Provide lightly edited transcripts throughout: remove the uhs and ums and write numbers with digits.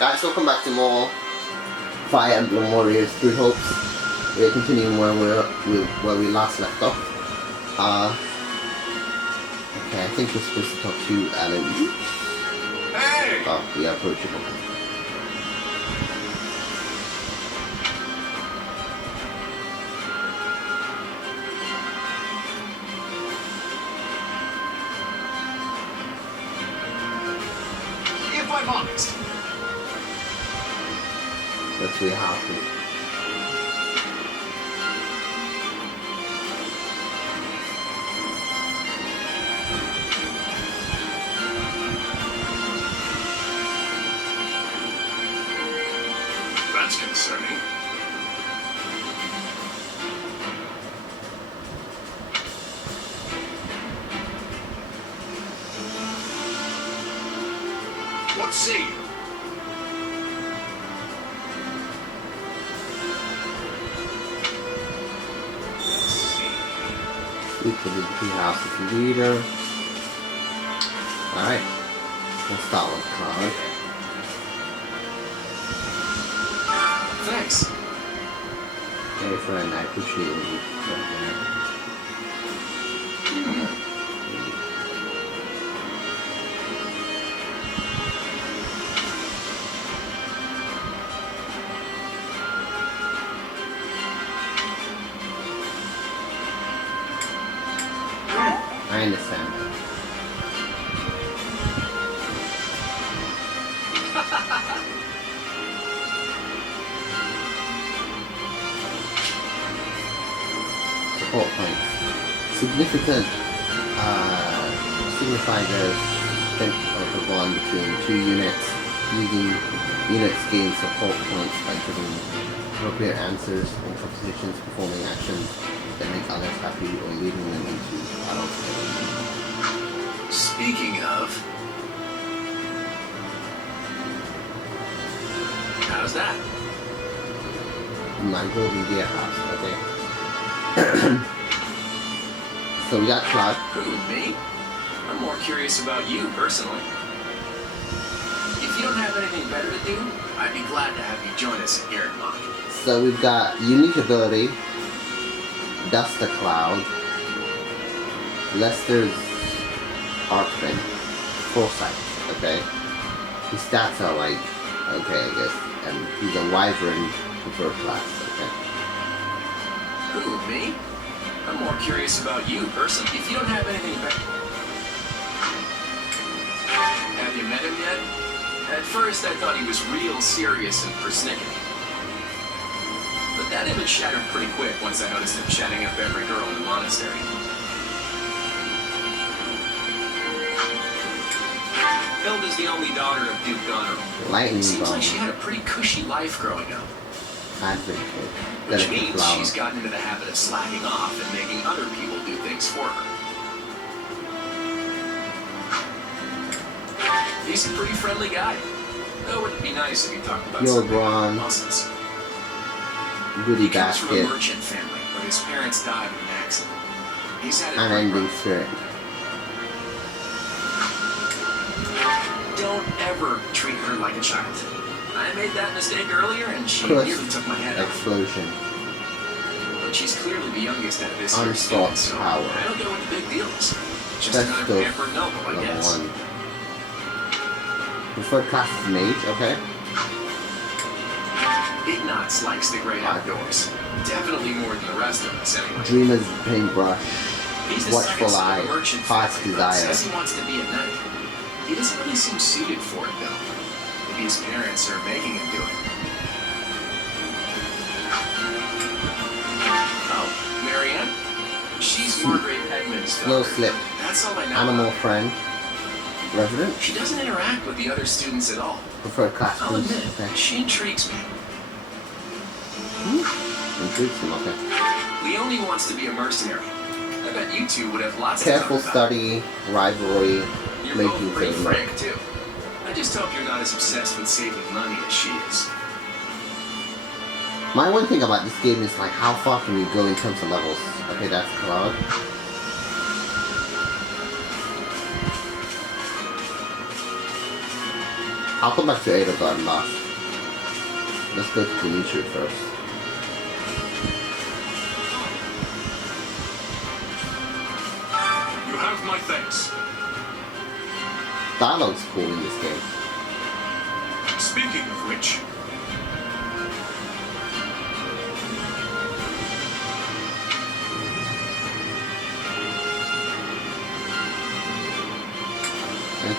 Guys, welcome back to more Fire Emblem Warriors 3 Hopes. We're continuing where we last left off. Okay, I think we're supposed to talk to Alan. Hey! Oh, we are approachable. If I'm honest. That's where have to. That's concerning. What say you? We put the tree house as leader. Alright. We'll start with Cloud. Thanks. Hey friend, I appreciate you. I understand. Support points. Significant signify the strength of the bond between two units. Using units gain support points by giving appropriate answers in competitions, performing actions that make others happy, or leading them into battles. Speaking of... How's that? My golden deer house, okay. So we got Cloud. Who, me? I'm more curious about you, personally. If you don't have anything better to do, I'd be glad to have you join us at Garrett. So we've got unique ability, Duster Cloud, Lester's Arcfin, Foresight, okay? His stats are like, okay, I guess, and he's a Wyvern preferred class, okay? Who, me? I'm more curious about you, personally. If you don't have anything better... Have you met him yet? At first, I thought he was real serious and persnickety. But that image shattered pretty quick once I noticed him chatting up every girl in the monastery. Hilda's the only daughter of Duke Goneril. Lightning Seems Ball. like she had a pretty cushy life growing up. Advocate. Which means she's gotten into the habit of slacking off and making other people do things for her. He's a pretty friendly guy. Though it'd be nice if he talked about Yo, something Braun. like muscles. Goody He comes from a basket. merchant family, but his parents died in an accident. He's had it pretty Unending rough. spirit. Don't ever treat her like a child. I made that mistake earlier, and she Push. nearly took my head off. Explosion. But she's clearly the youngest out of this year's Onslaught students, so power. I don't know what the big deal is. Just That's another still pampered noble, I level guess. 1. Preferred class is mage, okay? Ignatz likes the great outdoors. Definitely more than the rest of us, anyway. Dreamer's paintbrush. He's the Watchful second son eye. of a merchant Heart's family, but desire. says he wants to be a knight. He doesn't really seem suited for it, though. Maybe his parents are making him do it. Oh, Marianne? She's Margaret Edmonds' Slow daughter. slip. That's all I know. Animal friend. Resident. She doesn't interact with the other students at all. Preferred class I'll boost, admit, okay? she intrigues me. Intrigues him, okay. Leonie wants to be a mercenary. I bet you two would have lots Careful to talk about. study, rivalry, You're making both pretty things frank, too. I just hope you're not as obsessed with saving money as she is. My one thing about this game is like how far can you go in terms of levels? Okay, that's Cloud. I'll come back to Edelgard last. Let's go to Dimitri first. You have my thanks. Dialogue's cool in this game. Speaking of which,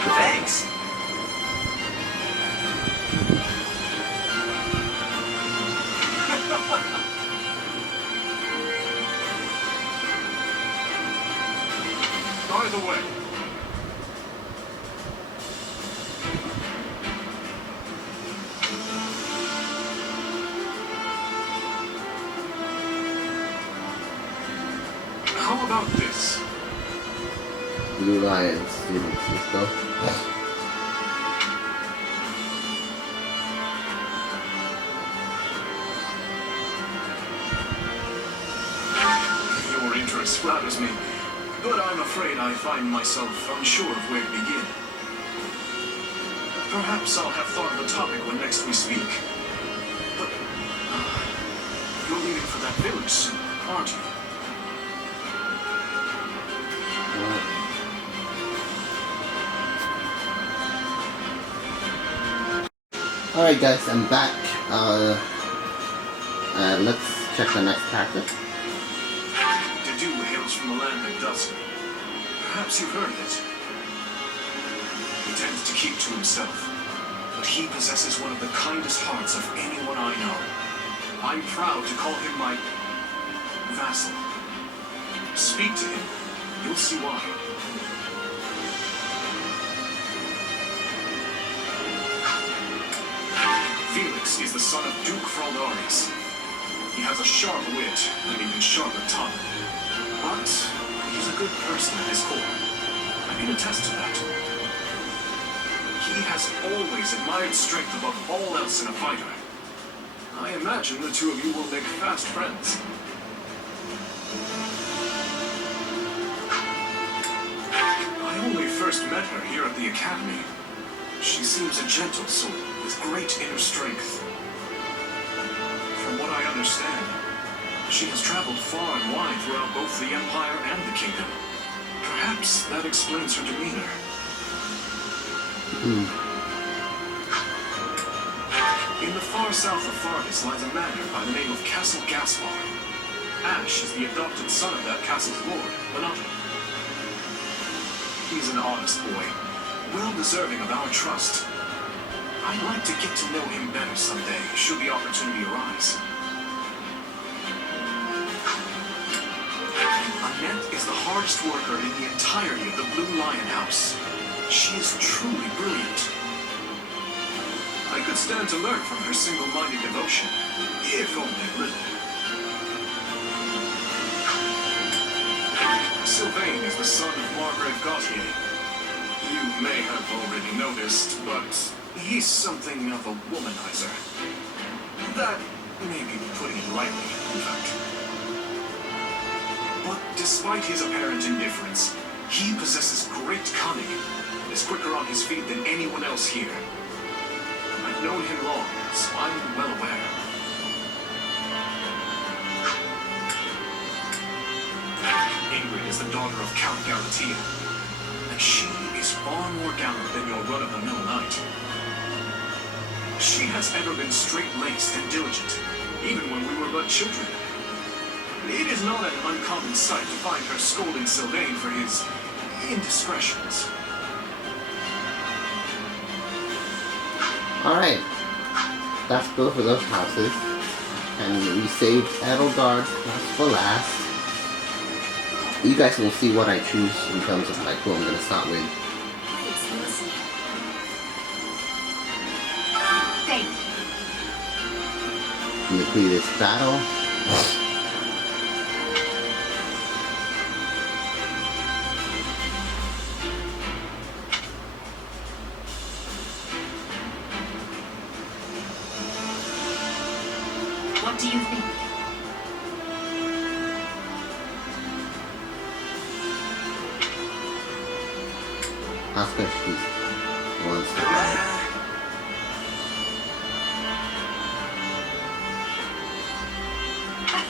thanks. By the way, how about this? Blue Lion students, let's go. Your interest flatters me, but I'm afraid I find myself unsure of where to begin. Perhaps I'll have thought of a topic when next we speak. But you're leaving for that village soon, aren't you? Alright guys, I'm back. Let's check the next character. Dedu hails from the land of dusk. Perhaps you've heard of it. He tends to keep to himself, but he possesses one of the kindest hearts of anyone I know. I'm proud to call him my vassal. Speak to him. You'll see why. Felix is the son of Duke Fraldarius. He has a sharp wit and even sharper tongue. But he's a good person at his core. I can attest to that. He has always admired strength above all else in a fighter. I imagine the two of you will make fast friends. I only first met her here at the academy. She seems a gentle soul with great inner strength. From what I understand, she has traveled far and wide throughout both the Empire and the Kingdom. Perhaps that explains her demeanor. In the far south of Fargus lies a manor by the name of Castle Gaspar. Ash is the adopted son of that castle's lord, Minato. He's an honest boy, well deserving of our trust. I'd like to get to know him better someday, should the opportunity arise. Annette is the hardest worker in the entirety of the Blue Lion House. She is truly brilliant. I could stand to learn from her single-minded devotion, if only a little. Sylvain is the son of Margrave Gautier. You may have already noticed, but he's something of a womanizer. That may be putting it lightly, in fact. But despite his apparent indifference, he possesses great cunning and is quicker on his feet than anyone else here. I've known him long, so I'm well aware. Ingrid is the daughter of Count Galatea, and she is far more gallant than your run-of-the-mill knight. She has ever been straight-laced and diligent, even when we were but children. It is not an uncommon sight to find her scolding Sylvain for his indiscretions. Alright, that's good for those houses. And we saved Edelgard, that's for last. You guys will see what I choose in terms of like who I'm gonna start with. Thank you. In the previous battle. What do you think? Asuka, she's wants to.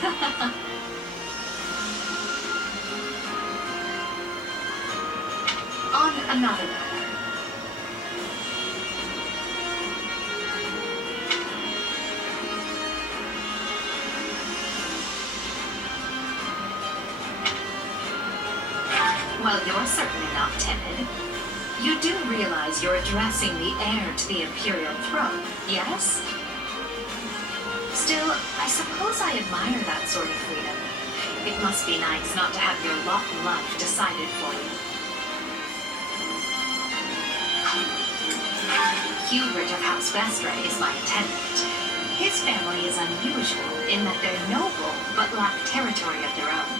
On another matter. Well, you're certainly not timid. You do realize you're addressing the heir to the Imperial throne, yes? Still, I suppose I admire that sort of freedom. It must be nice not to have your lot in life decided for you. Hubert of House Vestra is my attendant. His family is unusual in that they're noble but lack territory of their own.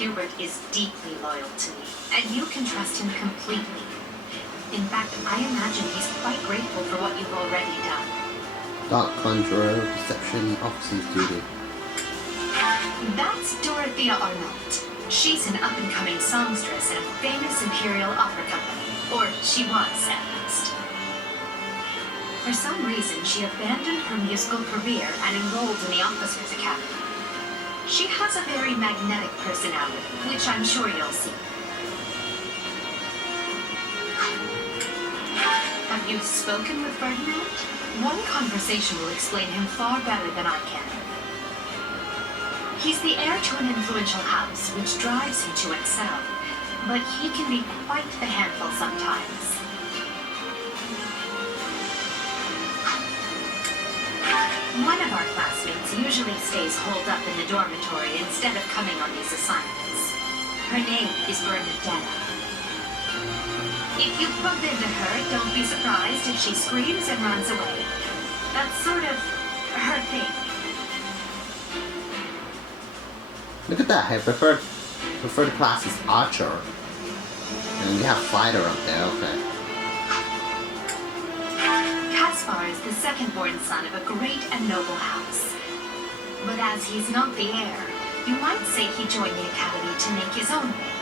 Hubert is deeply loyal to me, and you can trust him completely. In fact, I imagine he's quite grateful for what you've already done. Dark Conjurer, Perception, Officer's Duty. That's Dorothea Arnault. She's an up-and-coming songstress in a famous Imperial opera company. Or she was, at least. For some reason, she abandoned her musical career and enrolled in the Officers' Academy. She has a very magnetic personality, which I'm sure you'll see. Have you spoken with Ferdinand? One conversation will explain him far better than I can. He's the heir to an influential house, which drives him to excel. But he can be quite the handful sometimes. One of our classmates usually stays holed up in the dormitory instead of coming on these assignments. Her name is Bernadetta. If you bump into her, don't be surprised if she screams and runs away. That's sort of her thing. Look at that, I prefer the class is Archer. And we have Fighter up there, okay. Caspar is the second-born son of a great and noble house. But as he's not the heir, you might say he joined the academy to make his own way.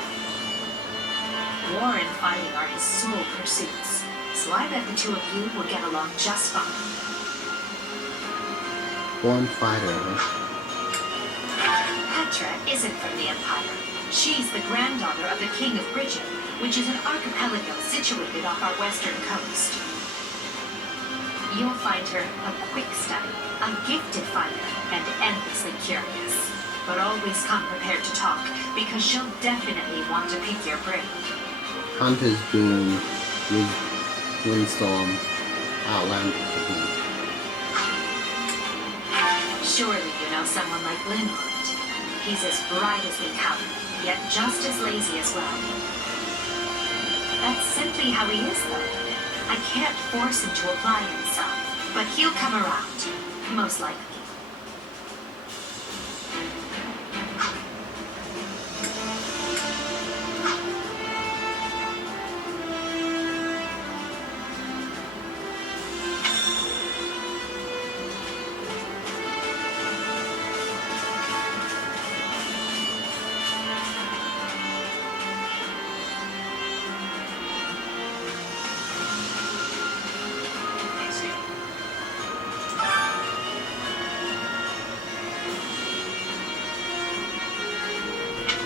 War and fighting are his sole pursuits, so I bet the two of you will get along just fine. Born Fighter, huh? Petra isn't from the Empire. She's the granddaughter of the King of Britain, which is an archipelago situated off our western coast. You'll find her a quick study, a gifted fighter, and endlessly curious. But always come prepared to talk, because she'll definitely want to pick your brain. Hunter's Doom, Windstorm, Outlander. Surely you know someone like Linhardt. He's as bright as they come, yet just as lazy as well. That's simply how he is, though. I can't force him to apply himself, but he'll come around, most likely.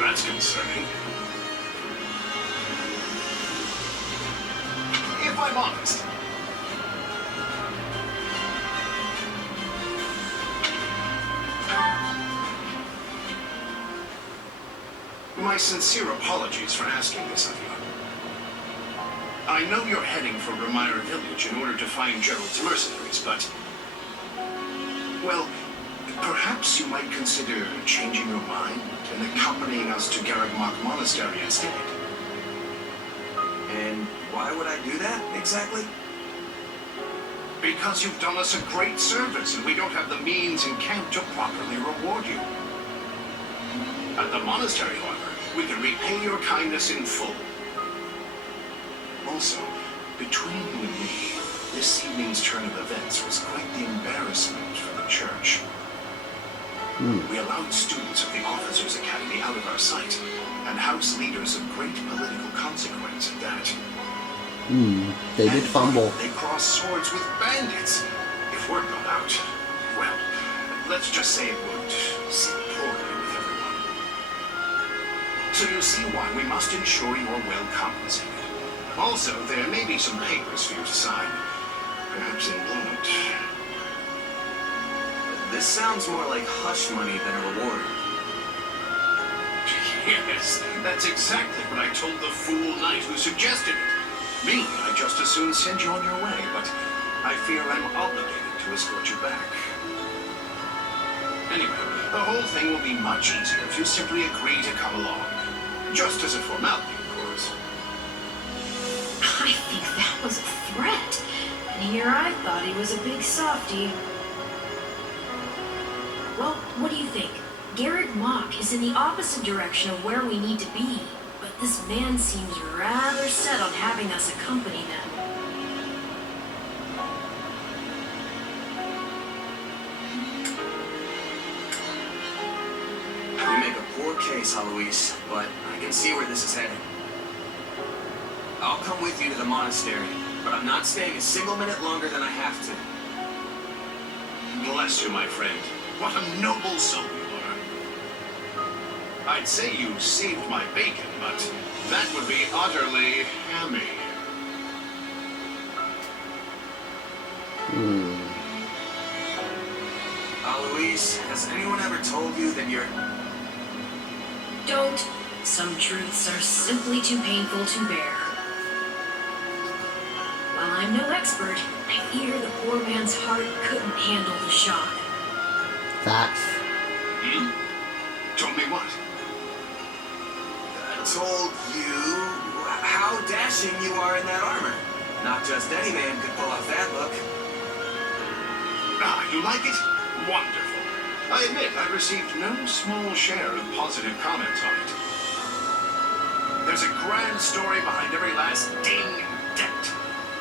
That's concerning. If I'm honest, my sincere apologies for asking this of you. I know you're heading for Ramire Village in order to find Gerald's mercenaries, but... well, perhaps you might consider changing your mind and accompanying us to Garagmach Monastery instead. And why would I do that, exactly? Because you've done us a great service and we don't have the means in camp to properly reward you. At the monastery, however, we can repay your kindness in full. Also, between you and me, this evening's turn of events was quite the embarrassment for the church. We allowed students of the Officers' Academy out of our sight, and house leaders of great political consequence at that. They did fumble. They crossed swords with bandits. If word got out, well, let's just say it would sit poorly with everyone. So you see why we must ensure you're well compensated. Also, there may be some papers for you to sign, perhaps in blood. This sounds more like hush money than a reward. Yes, that's exactly what I told the fool knight who suggested it. Me, I'd just as soon send you on your way, but I fear I'm obligated to escort you back. Anyway, the whole thing will be much easier if you simply agree to come along. Just as a formality, of course. I think that was a threat. And here I thought he was a big softie. Well, what do you think? Garrick Mach is in the opposite direction of where we need to be, but this man seems rather set on having us accompany them. You make a poor case, Eloise, but I can see where this is headed. I'll come with you to the monastery, but I'm not staying a single minute longer than I have to. Bless you, my friend. What a noble soul you are. I'd say you saved my bacon, but that would be utterly hammy. Eloise, has anyone ever told you that you're... Don't. Some truths are simply too painful to bear. While I'm no expert, I fear the poor man's heart couldn't handle the shock. Facts. Told me what? I told you how dashing you are in that armor. Not just any man could pull off that look. Ah, you like it? Wonderful. I admit I've received no small share of positive comments on it. There's a grand story behind every last ding and dent.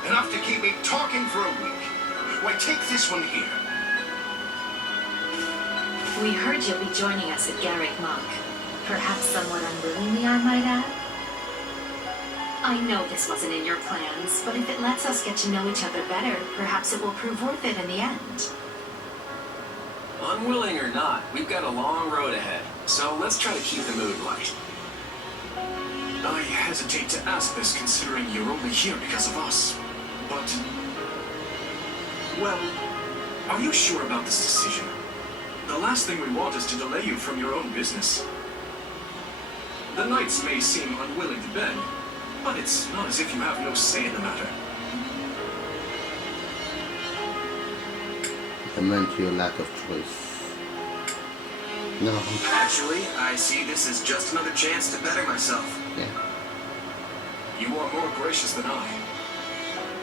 Enough to keep me talking for a week. Why, take this one here. We heard you'll be joining us at Garrick Mach. Perhaps somewhat unwillingly, I might add. I know this wasn't in your plans, but if it lets us get to know each other better, perhaps it will prove worth it in the end. Unwilling or not, we've got a long road ahead, so let's try to keep the mood light. I hesitate to ask this considering you're only here because of us, but... Well, are you sure about this decision? The last thing we want is to delay you from your own business. The knights may seem unwilling to bend, but it's not as if you have no say in the matter. Lament your lack of choice. No. Actually, I see this as just another chance to better myself. Yeah. You are more gracious than I.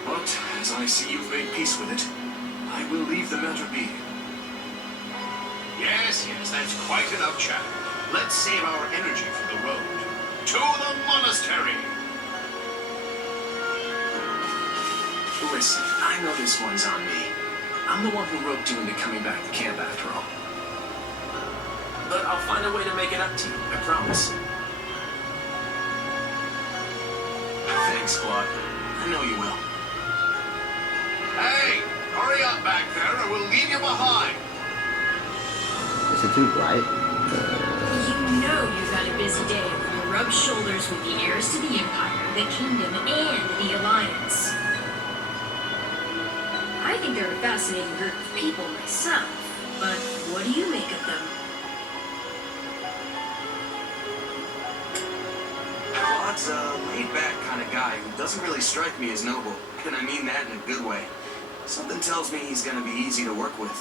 But as I see you've made peace with it, I will leave the matter be. Yes, that's quite enough chat. Let's save our energy for the road. To the monastery! Listen, I know this one's on me. I'm the one who roped you into coming back to camp after all. But I'll find a way to make it up to you, I promise. Thanks, Claude. I know you will. Hey, hurry up back there or we'll leave you behind. Is it too bright? You know you've had a busy day when you rub shoulders with the heirs to the Empire, the Kingdom, and the Alliance. I think they're a fascinating group of people myself, but what do you make of them? Claude's a laid-back kind of guy who doesn't really strike me as noble, and I mean that in a good way. Something tells me he's gonna be easy to work with.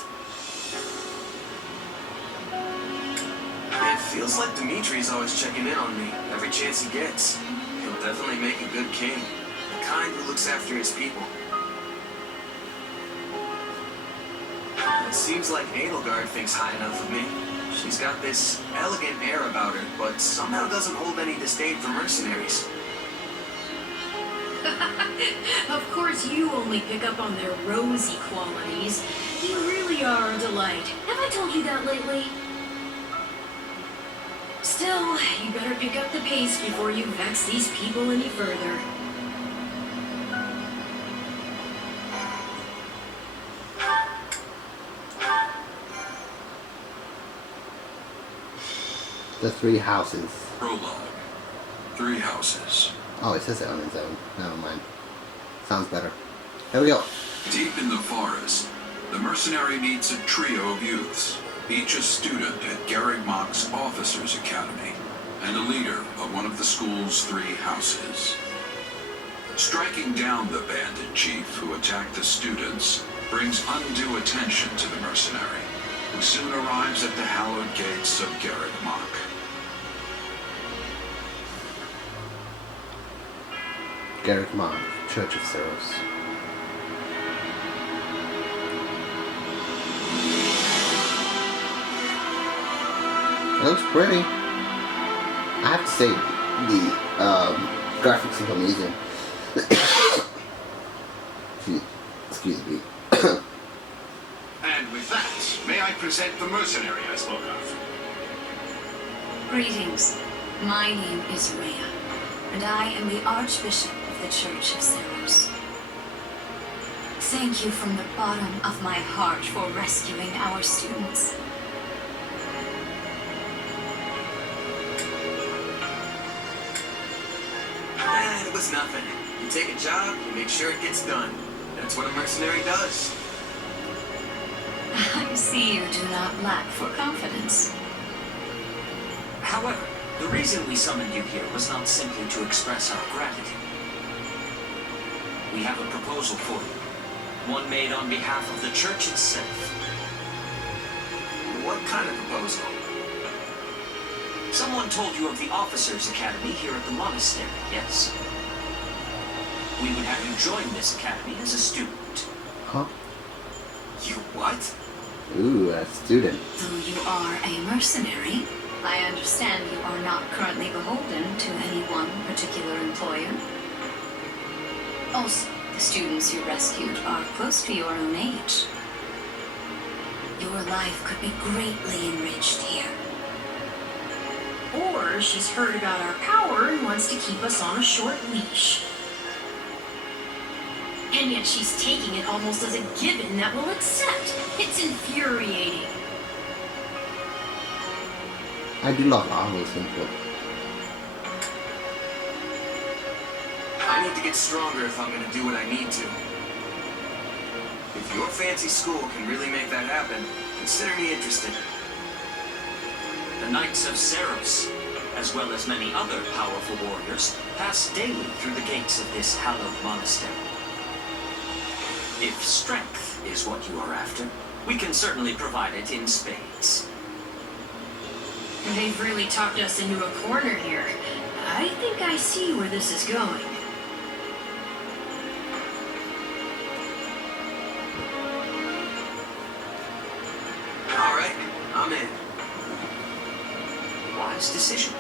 It feels like Dimitri's always checking in on me, every chance he gets. He'll definitely make a good king, the kind who looks after his people. It seems like Edelgard thinks high enough of me. She's got this elegant air about her, but somehow doesn't hold any disdain for mercenaries. Of course you only pick up on their rosy qualities. You really are a delight. Have I told you that lately? Still, you better pick up the pace before you vex these people any further. The three houses. Prologue. 3 houses. Oh, it says it on its own. Never mind. Sounds better. Here we go. Deep in the forest, the mercenary meets a trio of youths, each a student at Garrick Mock's Officers Academy, and a leader of one of the school's 3 houses. Striking down the bandit chief who attacked the students brings undue attention to the mercenary, who soon arrives at the hallowed gates of Garrick Mock. Garrick Mock, Church of Ceros. It looks pretty. I have to say, the graphics look amazing. Excuse me. And with that, may I present the mercenary I spoke of? Greetings. My name is Rhea, and I am the Archbishop of the Church of Ceros. Thank you from the bottom of my heart for rescuing our students. It was nothing. You take a job, you make sure it gets done. That's what a mercenary does. I see you do not lack for confidence. However, the reason we summoned you here was not simply to express our gratitude. We have a proposal for you, one made on behalf of the church itself. What kind of proposal? Someone told you of the Officers Academy here at the monastery, yes? We would have you join this academy as a student. Huh? You what? Ooh, a student. Though you are a mercenary, I understand you are not currently beholden to any one particular employer. Also, the students you rescued are close to your own age. Your life could be greatly enriched here. Or she's heard about our power and wants to keep us on a short leash. And yet she's taking it almost as a given that we'll accept. It's infuriating. I do love Arnold's input. I need to get stronger if I'm gonna do what I need to. If your fancy school can really make that happen, consider me interested. The Knights of Ceros, as well as many other powerful warriors, pass daily through the gates of this hallowed monastery. If strength is what you are after, we can certainly provide it in spades. And they've really talked us into a corner here. I think I see where this is going. All right, I'm in. Wise decision.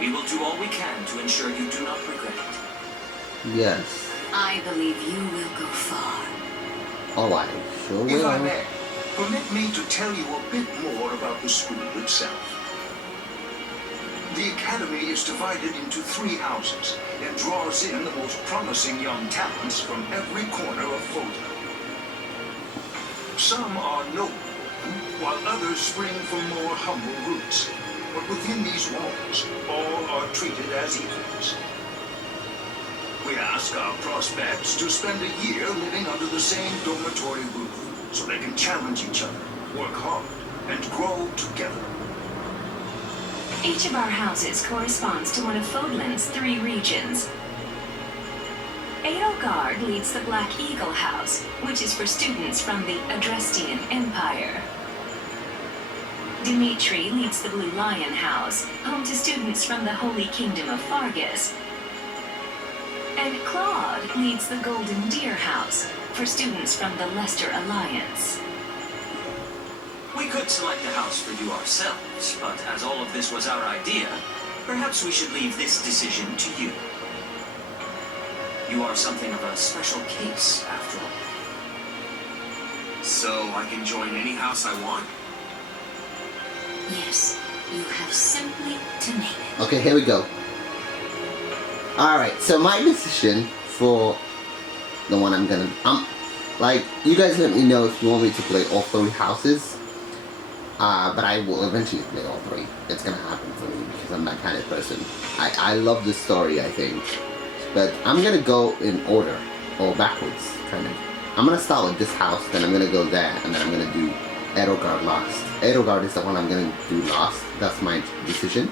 We will do all we can to ensure you do not regret it. Yes. I believe you will go far. Oh, I sure If I will. may, permit me to tell you a bit more about the school itself. The academy is divided into 3 houses and draws in the most promising young talents from every corner of Fulda. Some are noble, while others spring from more humble roots. But within these walls, all are treated as equals. We ask our prospects to spend a year living under the same dormitory roof, so they can challenge each other, work hard, and grow together. Each of our houses corresponds to one of Fodlan's 3 regions. Edelgard leads the Black Eagle House, which is for students from the Adrestian Empire. Dimitri leads the Blue Lion House, home to students from the Holy Kingdom of Fargus. And Claude leads the Golden Deer House, for students from the Leicester Alliance. We could select a house for you ourselves, but as all of this was our idea, perhaps we should leave this decision to you. You are something of a special case, after all. So I can join any house I want? Yes, you have simply to name it. Okay, here we go. Alright, so my decision for the one I'm gonna... like, you guys let me know if you want me to play all 3 houses. But I will eventually play all three. It's gonna happen for me because I'm that kind of person. I love the story, I think. But I'm gonna go in order, or backwards, kind of. I'm gonna start with this house, then I'm gonna go there, and then I'm gonna do Edelgard last. Edelgard is the one I'm gonna do last. That's my decision.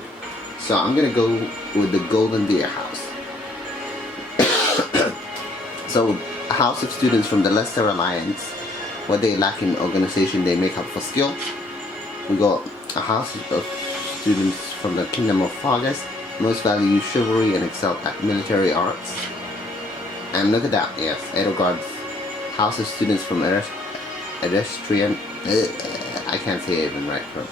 So I'm gonna go with the Golden Deer house. So, a house of students from the Leicester Alliance. What they lack in organization, they make up for skill. We got a house of students from the Kingdom of Fargus. Most value chivalry and excel at military arts. And look at that, yes, Edelgard's house of students from Edestrian. I can't say it even right. From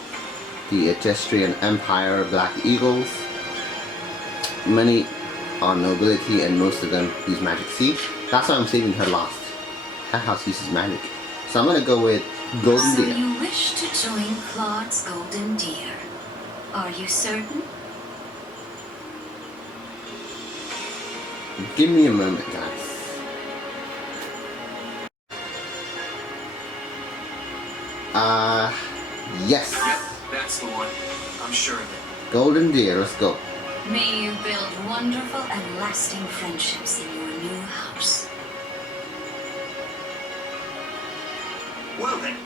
the Edestrian Empire, Black Eagles. Many are nobility, and most of them use magic. See, that's why I'm saving her last. Her house uses magic, so I'm gonna go with Golden Deer. So you wish to join Claude's Golden Deer? Are you certain? Give me a moment, guys. Yes. Yep, that's the one. I'm sure of it. Golden Deer, let's go. May you build wonderful and lasting friendships in your new house. Well then,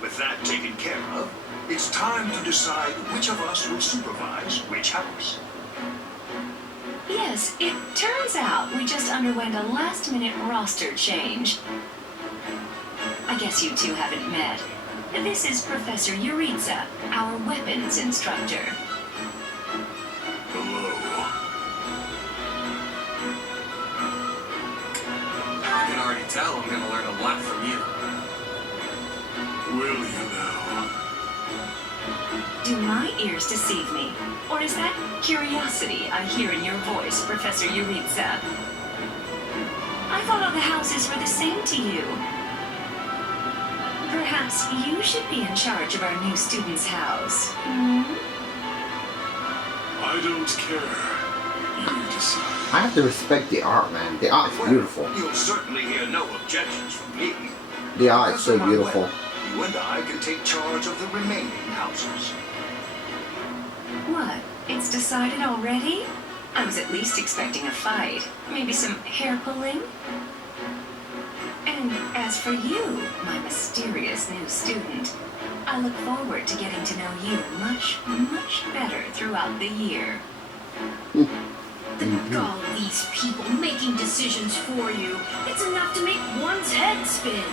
with that taken care of, it's time to decide which of us will supervise which house. Yes, it turns out we just underwent a last-minute roster change. I guess you two haven't met. This is Professor Yuritsa, our weapons instructor. Hello. I can already tell I'm gonna learn a lot from you. Will you now? Do my ears deceive me? Or is that curiosity I hear in your voice, Professor Yuritsa? I thought all the houses were the same to you. Perhaps you should be in charge of our new student's house. Hmm? I don't care. You decide. I have to respect the art, man. The art is beautiful. You'll certainly hear no objections from me. The art is so Professor beautiful. Manuel, you and I can take charge of the remaining houses. What? It's decided already? I was at least expecting a fight. Maybe some hair pulling? And as for you, my mysterious new student, I look forward to getting to know you much, much better throughout the year. The gall of these people making decisions for you. It's enough to make one's head spin.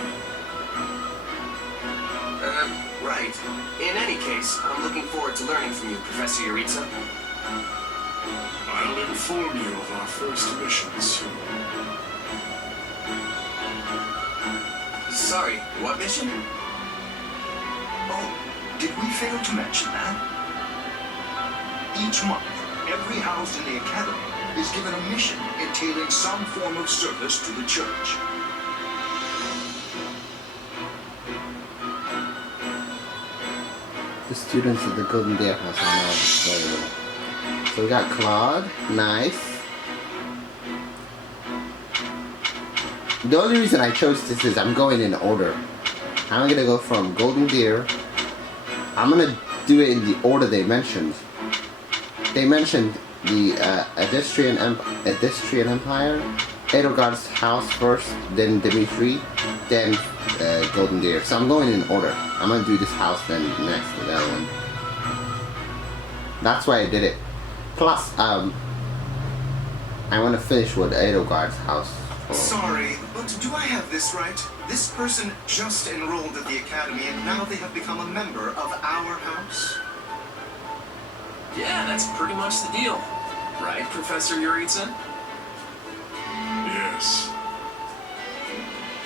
Right. In any case, I'm looking forward to learning from you, Professor Yuritsa. I'll inform you of our first mission soon. Sorry, what mission? Oh, did we fail to mention that? Each month, every house in the Academy is given a mission entailing some form of service to the church. The students of the Golden Deer House are now displayed. So we got Claude, nice. The only reason I chose this is I'm going in order. I'm gonna go from Golden Deer. I'm gonna do it in the order they mentioned. They mentioned the Edestrian Empire, Edelgard's house first, then Dimitri, then Golden Deer. So I'm going in order. I'm gonna do this house then next to that one. That's why I did it. Plus, I want to finish with Edelgard's house. Sorry, but do I have this right? This person just enrolled at the academy and now they have become a member of our house? Yeah, that's pretty much the deal. Right, Professor Yuritsa? Yes.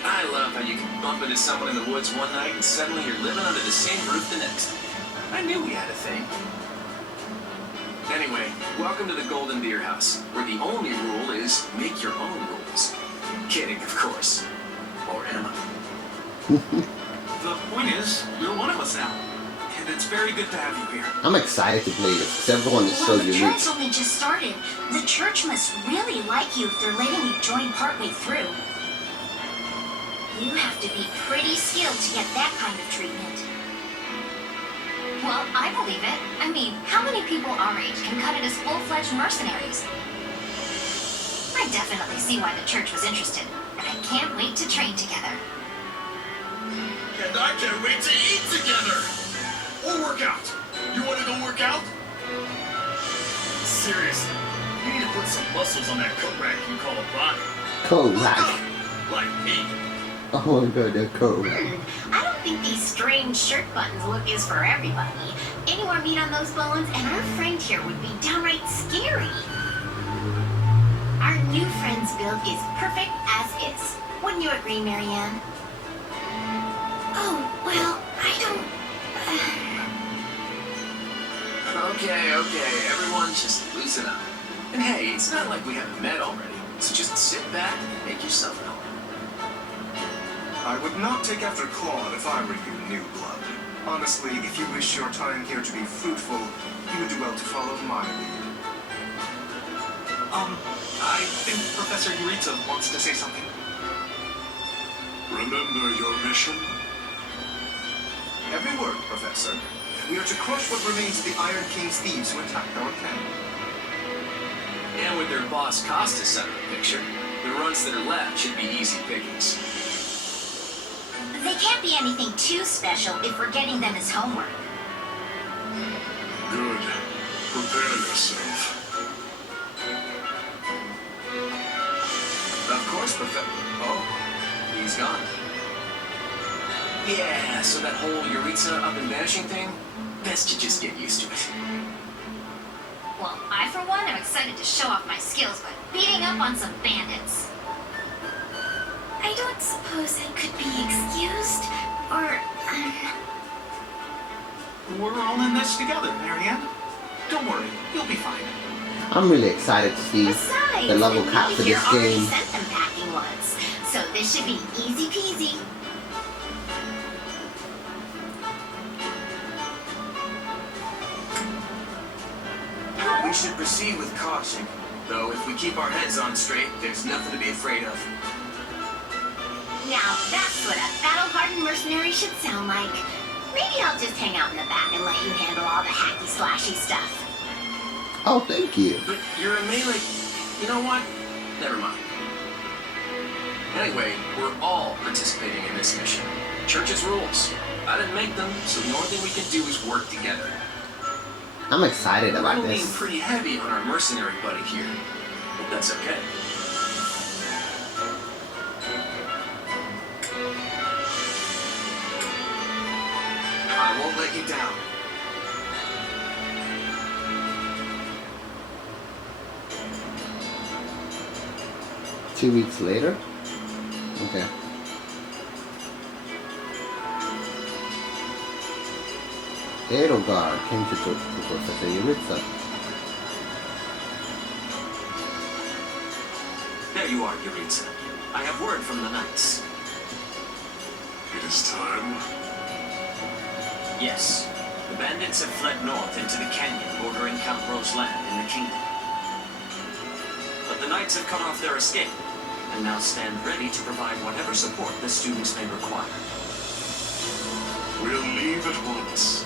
I love how you can bump into someone in the woods one night and suddenly you're living under the same roof the next. I knew we had a thing. Anyway, welcome to the Golden Deer House, where the only rule is make your own rules. Kidding, of course. Or am I? The point is, you're one of us now. And it's very good to have you here. I'm excited to play this because everyone is so Well, the unique. term's only just started. The church must really like you if they're letting you join partway through. You have to be pretty skilled to get that kind of treatment. Well, I believe it. I mean, how many people our age can cut it as full-fledged mercenaries? I definitely see why the church was interested, and I can't wait to train together. And I can't wait to eat together! Or work out. You want to go work out? Seriously, you need to put some muscles on that coat rack you call a body. Coat rack. Like me. Oh my god, the coat rack. I don't think these strange shirt buttons look is for everybody. Any more meat on those bones, and our friend here would be downright scary. Our new friend's build is perfect as is. Wouldn't you agree, Marianne? Oh, well, I don't... Okay, everyone just loosen up. And hey, it's not like we haven't met already, so just sit back and make yourself at home. I would not take after Claude if I were you, new blood. Honestly, if you wish your time here to be fruitful, you would do well to follow my lead. I think Professor Eureka wants to say something. Remember your mission? Every word, Professor. We are to crush what remains of the Iron King's thieves who attacked our camp. And with their boss Costa center of the picture, the runs that are left should be easy pickings. They can't be anything too special if we're getting them as homework. Good. Prepare yourself. Of course, Professor. Oh, he's gone. Yeah, so that whole Eureka up and vanishing thing, best you just get used to it. Well, I, for one, am excited to show off my skills by beating up on some bandits. I don't suppose I could be excused, or, We're all in this together, Marianne. Don't worry, you'll be fine. I'm really excited to see Besides, the level cap for here this already game. sent them packing once, so this should be easy peasy. We should proceed with caution, though if we keep our heads on straight, there's nothing to be afraid of. Now that's what a battle-hardened mercenary should sound like. Maybe I'll just hang out in the back and let you handle all the hacky-slashy stuff. Oh, thank you. But you're a melee... You know what? Never mind. Anyway, we're all participating in this mission. Church's rules. I didn't make them, so the only thing we can do is work together. I'm excited about We're leaning this. pretty heavy on our mercenary buddy here, but that's okay. I won't let you down. Two weeks later? Okay. Edelgar came to talk to Professor Eureka. There you are, Eureka. I have word from the knights. It is time. Yes, the bandits have fled north into the canyon bordering Count Ro's land in the kingdom. But the knights have cut off their escape, and now stand ready to provide whatever support the students may require. We'll leave at once.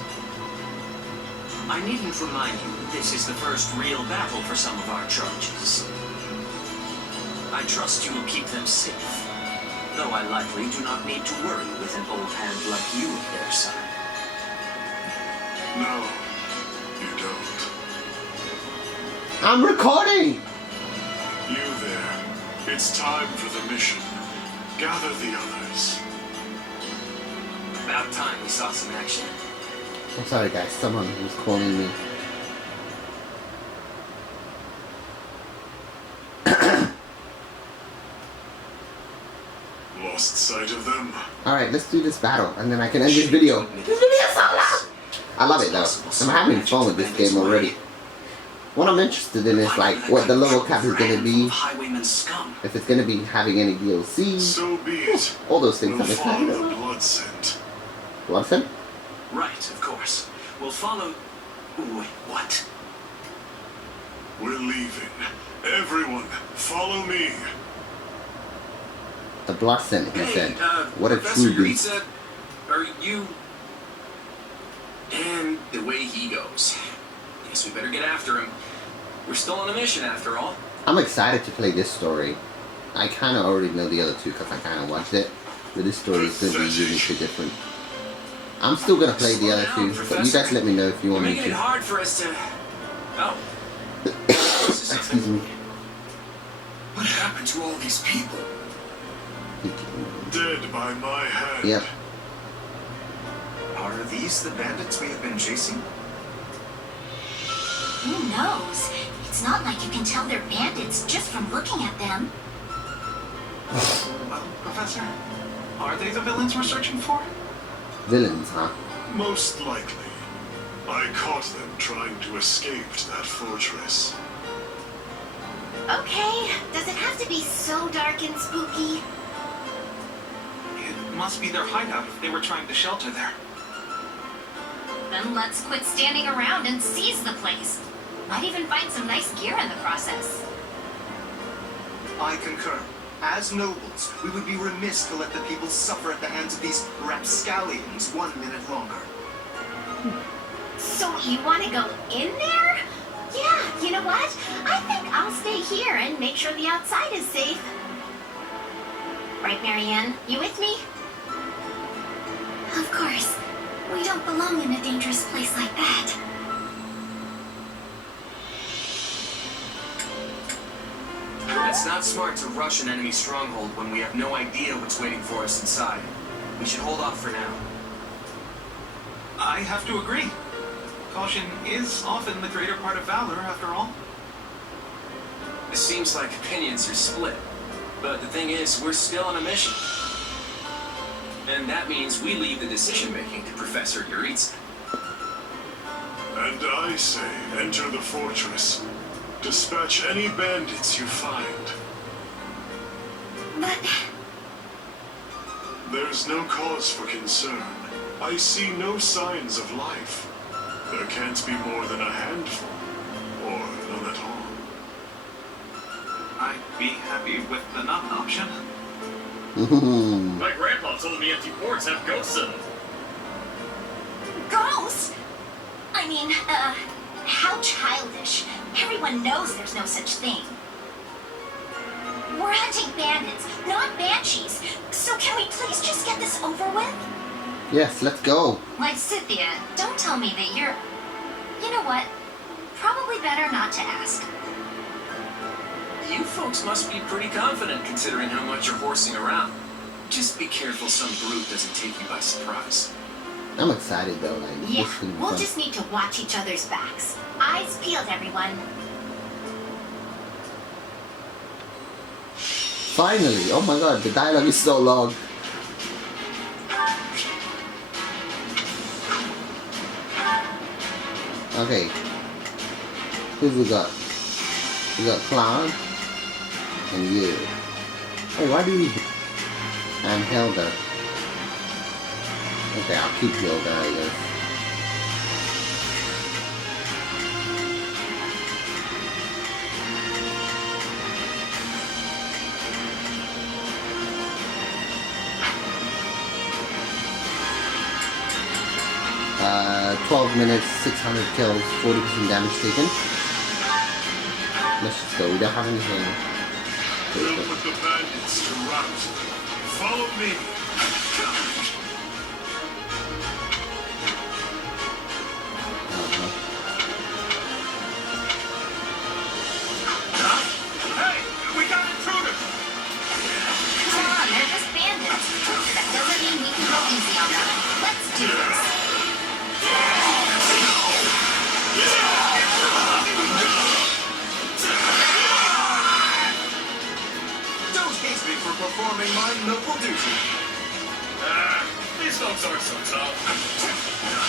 I needn't remind you that this is the first real battle for some of our charges. I trust you will keep them safe, though I likely do not need to worry with an old hand like you at their side. No, you don't. I'm recording! You there. It's time for the mission. Gather the others. About time we saw some action. I'm sorry guys, someone was calling me. Lost sight of them? Alright, let's do this battle and then I can end this video. This video's so long! I love it though. I'm having fun with this game already. What I'm interested in is like what the level cap is gonna be, Highwayman scum. if it's gonna be having any DLC, So be it. all those things We'll I'm excited follow the about. blood scent. Watson? Right, of course. We'll follow... Wait, what? We're leaving. Everyone, follow me. The Blossom, he said. What a Professor true beast. Eureka, are you... And the way he goes. Guess we better get after him. We're still on a mission after all. I'm excited to play this story. I kind of already know the other two because I kind of watched it. But this story is going to be uniquely different. I'm still going to play the other two, but you guys let me know if you You're want me making it to. hard for us to... Oh. Excuse me. What happened to all these people? Dead by my hand. Yep. Are these the bandits we have been chasing? Who knows? It's not like you can tell they're bandits just from looking at them. Well, Professor, are they the villains we're searching for? Villains, huh? Most likely. I caught them trying to escape to that fortress. Okay, does it have to be so dark and spooky? It must be their hideout if they were trying to shelter there. Then let's quit standing around and seize the place. Might even find some nice gear in the process. I concur. As nobles, we would be remiss to let the people suffer at the hands of these rapscallions 1 minute longer. So you want to go in there? Yeah, you know what? I think I'll stay here and make sure the outside is safe. Right, Marianne? You with me? Of course. We don't belong in a dangerous place like that. It's not smart to rush an enemy stronghold when we have no idea what's waiting for us inside. We should hold off for now. I have to agree. Caution is often the greater part of valor, after all. It seems like opinions are split. But the thing is, we're still on a mission. And that means we leave the decision-making to Professor Yuritsa. And I say, enter the fortress. Dispatch any bandits you find. But There's no cause for concern. I see no signs of life. There can't be more than a handful, or none at all. I'd be happy with the none option. My grandpa told me empty ports have ghosts in them. ghosts? I mean, how childish. Everyone knows there's no such thing. We're hunting bandits, not banshees. So can we please just get this over with? Yes, let's go. Like Scythia, don't tell me that you're... You know what? Probably better not to ask. You folks must be pretty confident considering how much you're horsing around. Just be careful some brute doesn't take you by surprise. I'm excited though. Like, Yeah, this is gonna be we'll fun. just need to watch each other's backs. Eyes peeled, everyone. Finally! Oh my god, the dialogue is so long. Okay. Who we got? We got Cloud and you. Hey, why do we... And Hilda. Okay, I'll keep Hilda, I guess. Uh, 12 minutes, 600 kills, 40% damage taken. Let's just go. We don't have anything. We'll put the bandits to rout. Follow me. Hey, we got intruders! Come on, they're just bandits. That doesn't mean we can go easy on them. Let's do this. Don't hate me for performing my noble duty. These folks aren't so tough.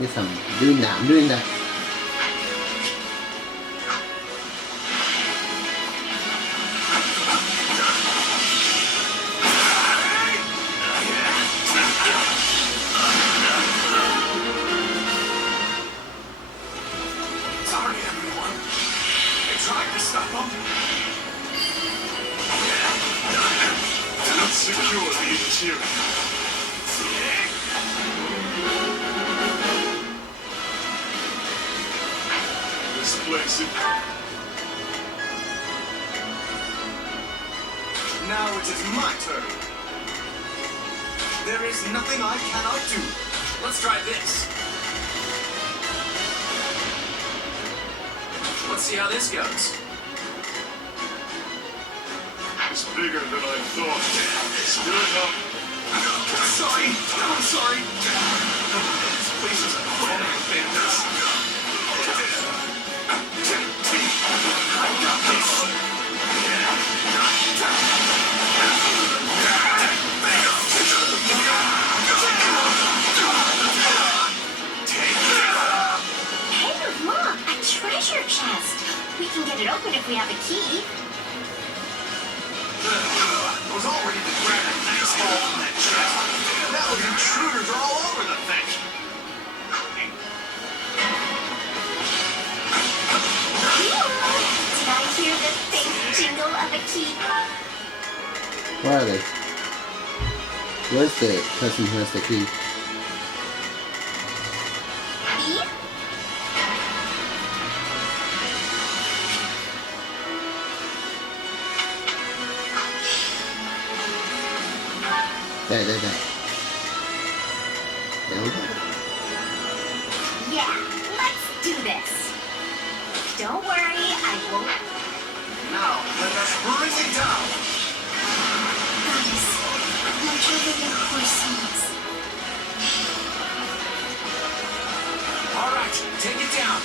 Yes, I'm doing that. I'm doing that. Sorry, everyone. I tried to stop them. Let's secure the interior. This place is... Now it is my turn. There is nothing I cannot do. Let's try this. Let's see how this goes. It's bigger than I thought. Still up. Sorry. I'm sorry. This place is full of bandits. I got this. Hey, look! A treasure chest! We can get it open if we have a key. I was all ready to grab a nice haul from that chest. Now the intruders are all over the thing. Did I hear the faint jingle of a key? Where are they? Where's the person who has the key? Key? There. There we go. Yeah, let's do this. Don't worry, I won't. Now, let us bring it down. Goddess, watch over your poor souls. All right, take it down.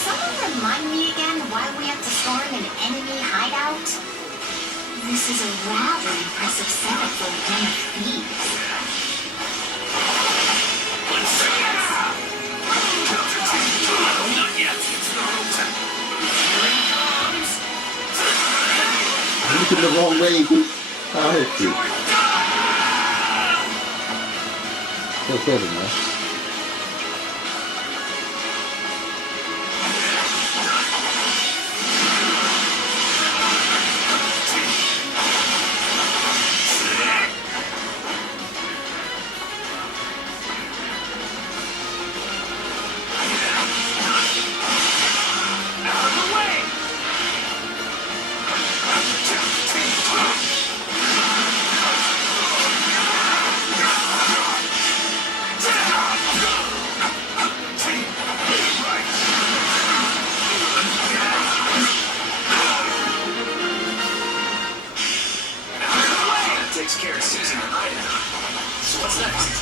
Someone remind me again why we have to storm an enemy hideout? This is a rather impressive setup for a den of thieves. Not yet. I'm looking the wrong way. How hit you? Still killed him, though. That takes care of seizing the hideout. So what's next?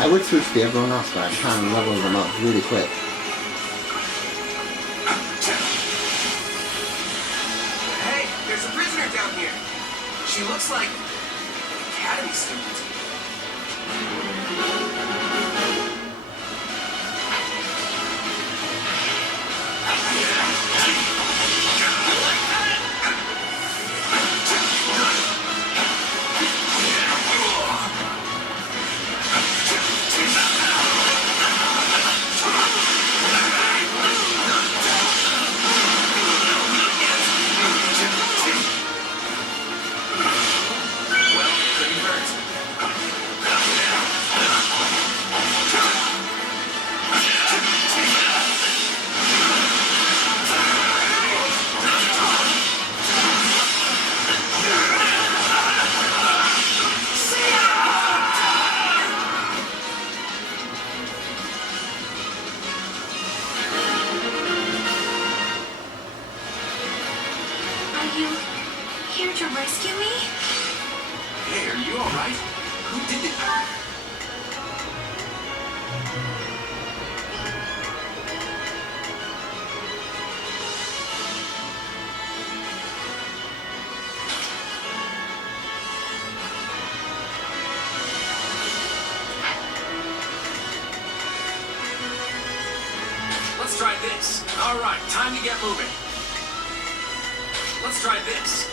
I would switch to everyone else, but I'm trying to level them up really quick. Hey, there's a prisoner down here. She looks like an academy student. Are you here to rescue me? Hey, are you alright? Who did it? Let's try this. Alright, time to get moving. Let's try this.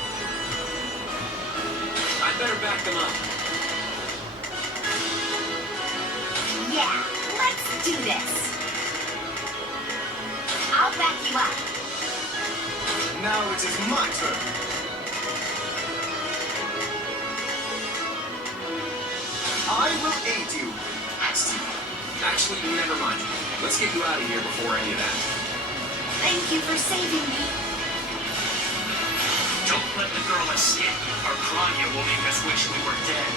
I'd better back them up. Yeah, let's do this. I'll back you up. Now it is my turn. I will aid you. Actually, never mind. Let's get you out of here before any of that. Thank you for saving me. Don't let the girl escape, or Grania will make us wish we were dead.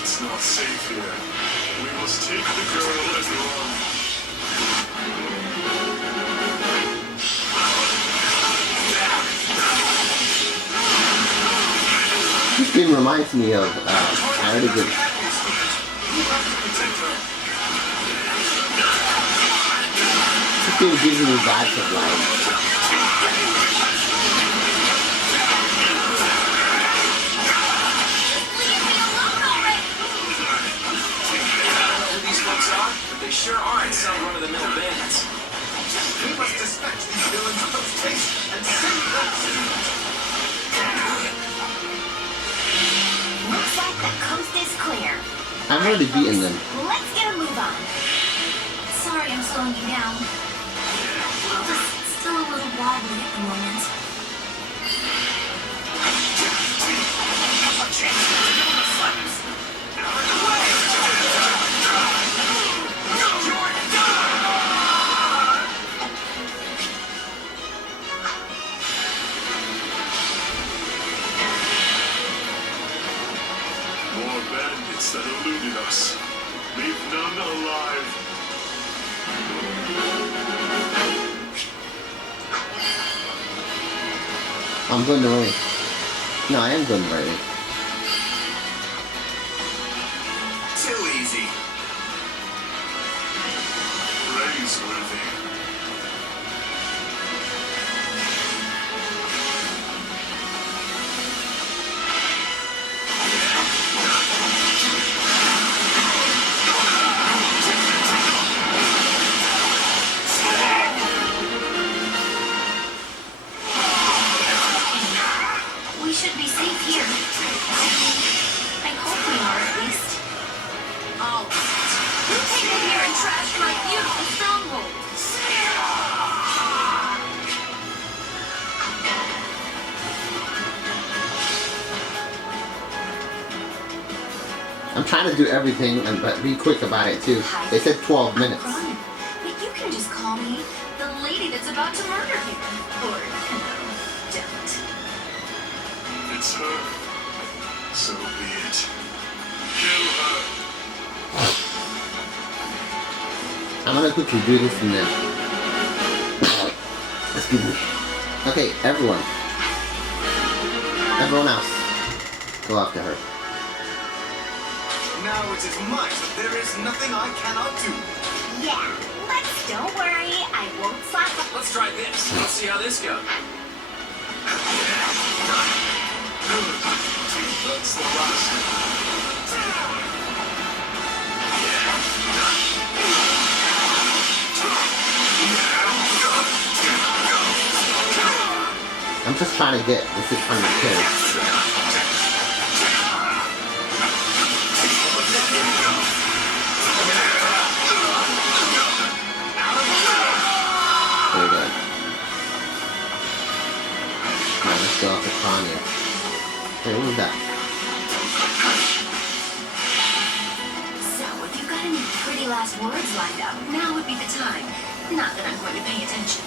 It's not safe here. We must take the girl and run. This game reminds me of I already did. This game gives me vibes of like But they sure aren't some run-of-the-mill bandits. We must dispatch these villains post haste and save that student. Looks like the coast is clear. I've already beaten them. Let's get a move on. Sorry I'm slowing you down. Just still a little wobbly at the moment. More bandits that eluded us. Leave none alive. I'm going to win. No, I am going to win. Too easy. Praiseworthy. We should be safe here. I hope we are at least. All right. You came in here and trashed my beautiful stronghold. I'm trying to do everything, but be quick about it too. They said 12 minutes. But you can just call me the lady that's about to murder you. Or, don't. It's her. So be it. Kill her. I'm gonna quickly do this and then. Excuse me. Okay, everyone. Everyone else. Go after her. Now it is mine, but there is nothing I cannot do. Yeah, don't worry, I won't slap up. Let's try this. Let's see how this goes. That's the last. I'm just trying to get the 600 kills. Very good. Now let's go after Kanye. Hey, what was that? So, if you've got any pretty last words lined up, now would be the time. Not that I'm going to pay attention.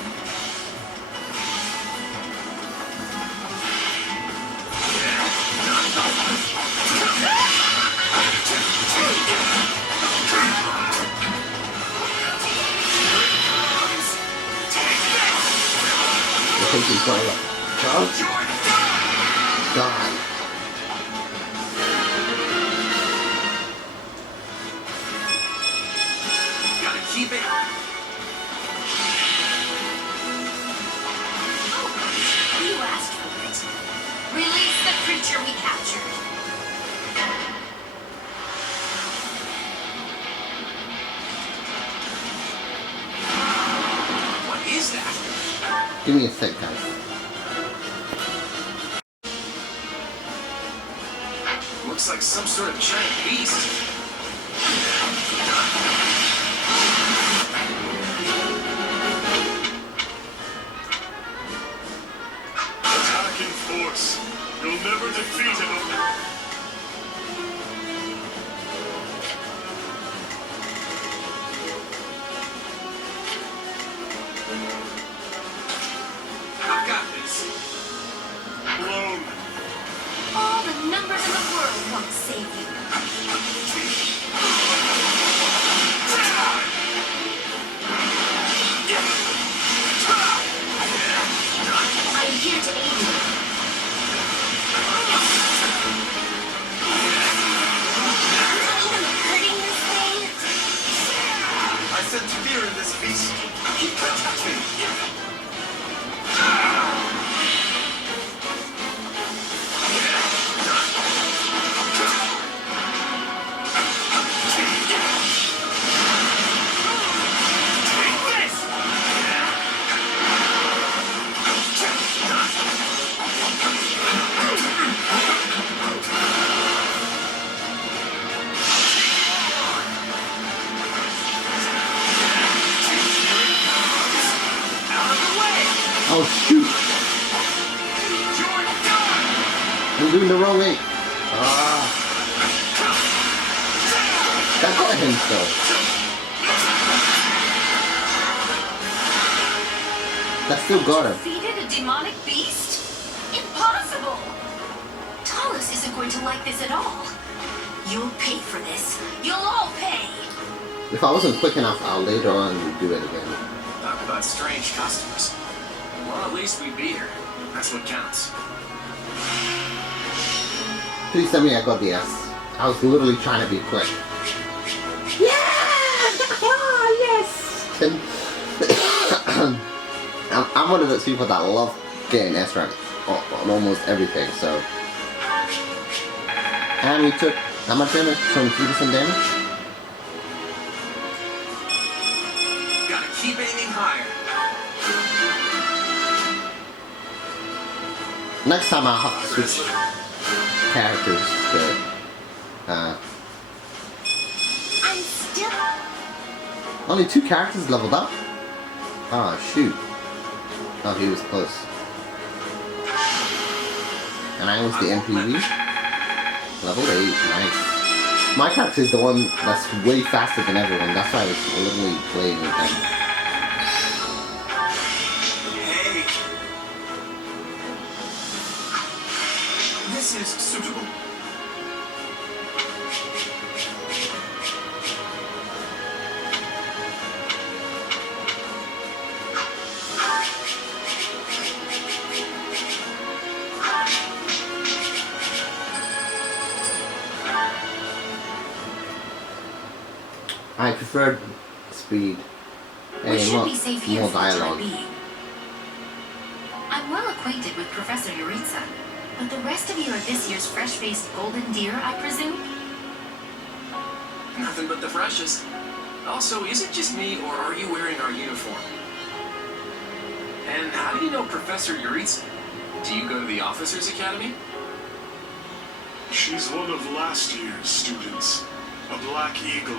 We're taking fire. Charge. Die. Gotta keep it. You asked for it. Release the creature we captured. What is that? Give me a sec, guys. Looks like some sort of giant beast. Attack in force. You'll never defeat him. I've got this. Alone. All the numbers in the world won't save you. I'm here to aid you. Hurting this thing? I sense fear in this beast. Keep protecting. Oh shoot! I'm doing the wrong way. Ah. That got him still. That still got him. Defeated a demonic beast? Impossible! Talos isn't going to like this at all. You'll pay for this. You'll all pay. If I wasn't quick enough, I'll later on do it again. Talk about strange customers. Well, at least we beat her. That's what counts. Please tell me I got the S. I was literally trying to be quick. Yeah! Yes! I'm one of those people that love getting S rank on almost everything, so. And we took how much damage? 23% damage? Gotta keep aiming higher. Next time I'll have to switch characters, but I'm still... only 2 characters leveled up? Oh shoot. Oh, he was close. And I was the MPV. Level 8, nice. My character is the one that's way faster than everyone, that's why I was literally playing with them. Hey. This is suitable. my preferred speed. We Hey, should be safe here more for the time dialogue. being. I'm well acquainted with Professor Yuritsa, but the rest of you are this year's fresh-faced golden deer, I presume? Nothing but the freshest. Also, is it just me, or are you wearing our uniform? And how do you know Professor Yuritsa? Do you go to the Officers Academy? She's one of last year's students. A Black Eagle.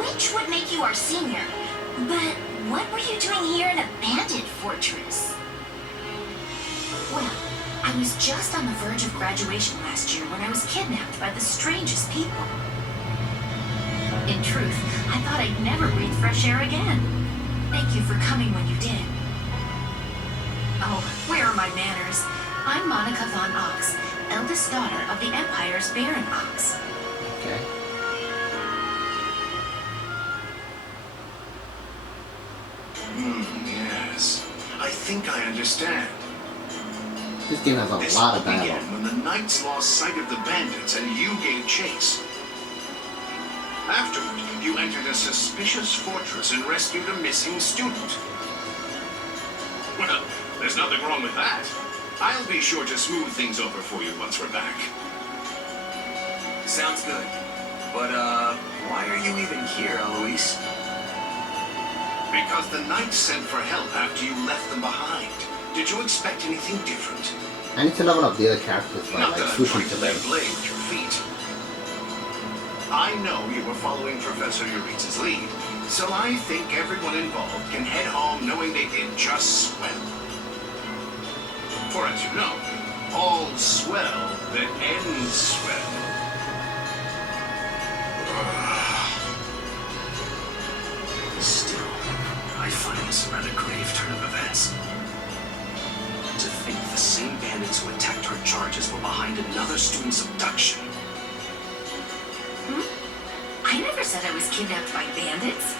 Which would make you our senior. But what were you doing here in a bandit fortress? Well, I was just on the verge of graduation last year when I was kidnapped by the strangest people. In truth, I thought I'd never breathe fresh air again. Thank you for coming when you did. Oh, where are my manners? I'm Monica von Ox, eldest daughter of the Empire's Baron Ox. Okay. Yes. I think I understand. This game has a This lot of all dialogue. began when the knights lost sight of the bandits and you gave chase. Afterward, you entered a suspicious fortress and rescued a missing student. Well, there's nothing wrong with that. I'll be sure to smooth things over for you once we're back. Sounds good. But, why are you even here, Eloise? Because the knights sent for help after you left them behind. Did you expect anything different? I need to level up the other characters by Not like that I'm switching trying to to lay them. blame at your feet. I know you were following Professor Yuritsa's lead, so I think everyone involved can head home knowing they did just swell. For as you know, all swell that ends swell. Still, I find this a rather grave turn of events. To think the same bandits who attacked our charges were behind another student's abduction. I never said I was kidnapped by bandits.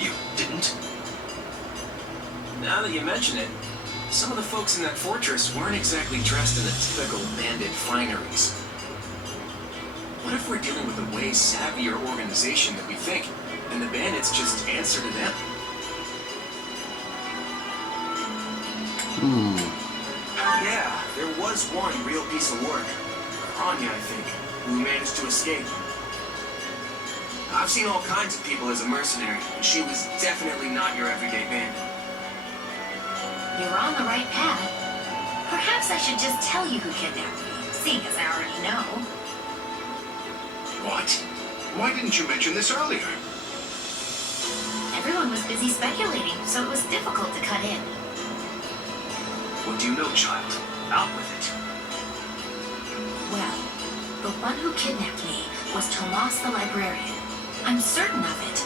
You didn't? Now that you mention it, some of the folks in that fortress weren't exactly dressed in the typical bandit fineries. What if we're dealing with a way savvier organization than we think, and the bandits just answer to them? Yeah, there was one real piece of work. Anya, I think, who managed to escape. I've seen all kinds of people as a mercenary, and she was definitely not your everyday bandit. You're on the right path. Perhaps I should just tell you who kidnapped me, seeing as I already know. What? Why didn't you mention this earlier? Everyone was busy speculating, so it was difficult to cut in. What do you know, child? Out with it. Well, the one who kidnapped me was Tomas the librarian. I'm certain of it.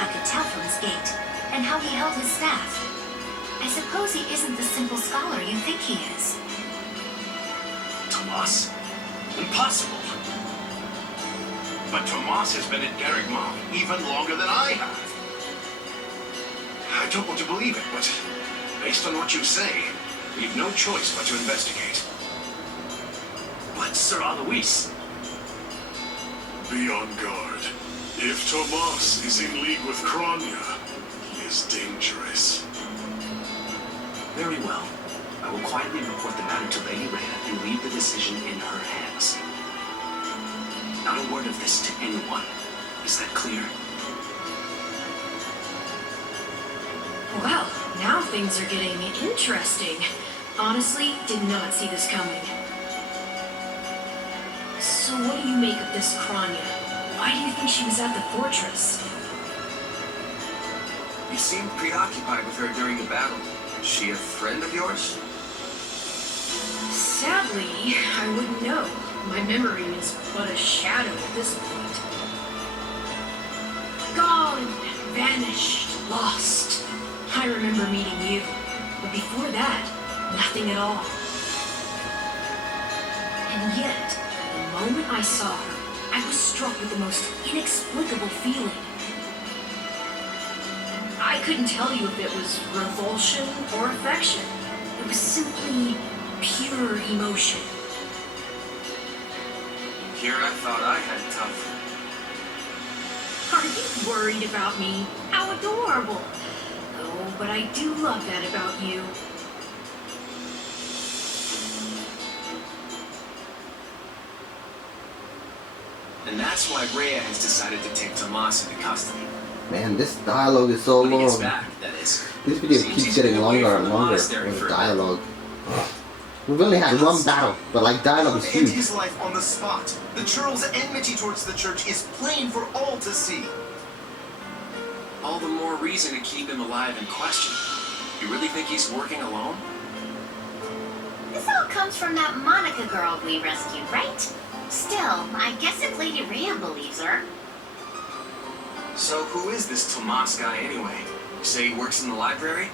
I could tell from his gait and how he held his staff. I suppose he isn't the simple scholar you think he is. Tomas? Impossible. But Tomas has been at Derek Mom even longer than I have. I don't want to believe it, but based on what you say, we've no choice but to investigate. But Sir Alois, Be on guard. If Tomas is in league with Kranya, he is dangerous. very well. I will quietly report the matter to Lady Rhea and leave the decision in her hands. Not a word of this to anyone. Is that clear? Well, now things are getting interesting. Honestly, did not see this coming. So what do you make of this Kranya? Why do you think she was at the fortress? You seemed preoccupied with her during the battle. Is she a friend of yours? Sadly, I wouldn't know. My memory is but a shadow at this point. Gone, vanished, lost. I remember meeting you, but before that, nothing at all. And yet, the moment I saw her, I was struck with the most inexplicable feeling. I couldn't tell you if it was revulsion or affection. It was simply pure emotion. Here I thought I had it tough. Are you worried about me? How adorable. Oh, but I do love that about you. And that's why Rhea has decided to take Tomas into custody. Man, this dialogue is so When he gets long. back, that is. This video Seems keeps he's getting been away longer from and the longer monastery with for a bit. dialogue. We've only had one battle, but like dialogue is He'll end huge. his life on the spot. The churl's enmity towards the church is plain for all to see. All the more reason to keep him alive and question. You really think he's working alone? This all comes from that Monica girl we rescued, right? Still, I guess if Lady Rhea believes her. So who is this Tomas guy anyway? You say he works in the library?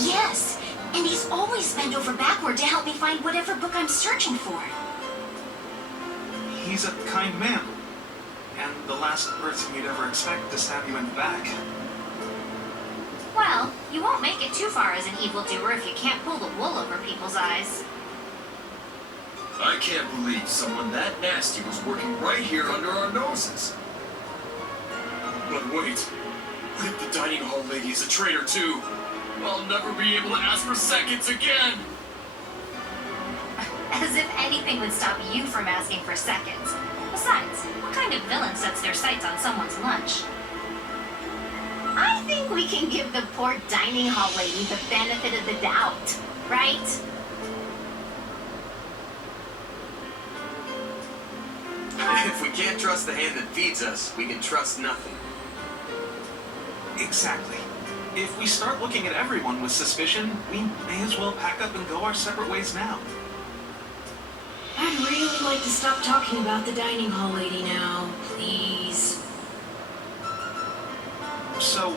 Yes, and he's always bent over backward to help me find whatever book I'm searching for. He's a kind man. And the last person you'd ever expect to stab you in the back. Well, you won't make it too far as an evildoer if you can't pull the wool over people's eyes. I can't believe someone that nasty was working right here under our noses. But wait, what if the dining hall lady is a traitor too? I'll never be able to ask for seconds again! As if anything would stop you from asking for seconds. Besides, what kind of villain sets their sights on someone's lunch? I think we can give the poor dining hall lady the benefit of the doubt, right? If we can't trust the hand that feeds us, we can trust nothing. Exactly. If we start looking at everyone with suspicion, we may as well pack up and go our separate ways now. I'd really like to stop talking about the dining hall lady now, please. So,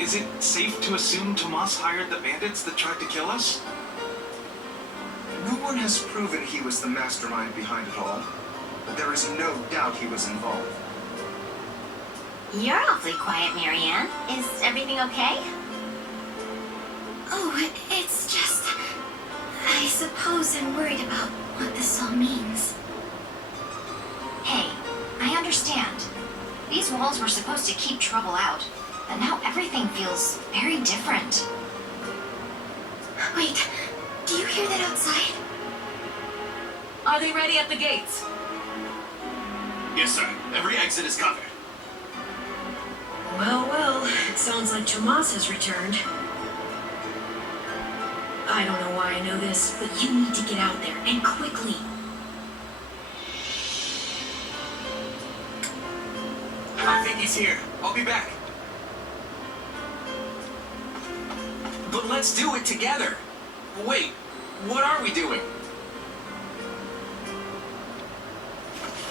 is it safe to assume Tomas hired the bandits that tried to kill us? No one has proven he was the mastermind behind it all, but there is no doubt he was involved. You're awfully quiet, Marianne. Is everything okay? Oh, it's just... I suppose I'm worried about what this all means. Hey, I understand. These walls were supposed to keep trouble out, but now everything feels very different. Wait, do you hear that outside? Are they ready at the gates? Yes, sir. Every exit is covered. Well, well, it sounds like Tomas has returned. I don't know why I know this, but you need to get out there, and quickly. I think he's here. I'll be back. But let's do it together. Wait, what are we doing?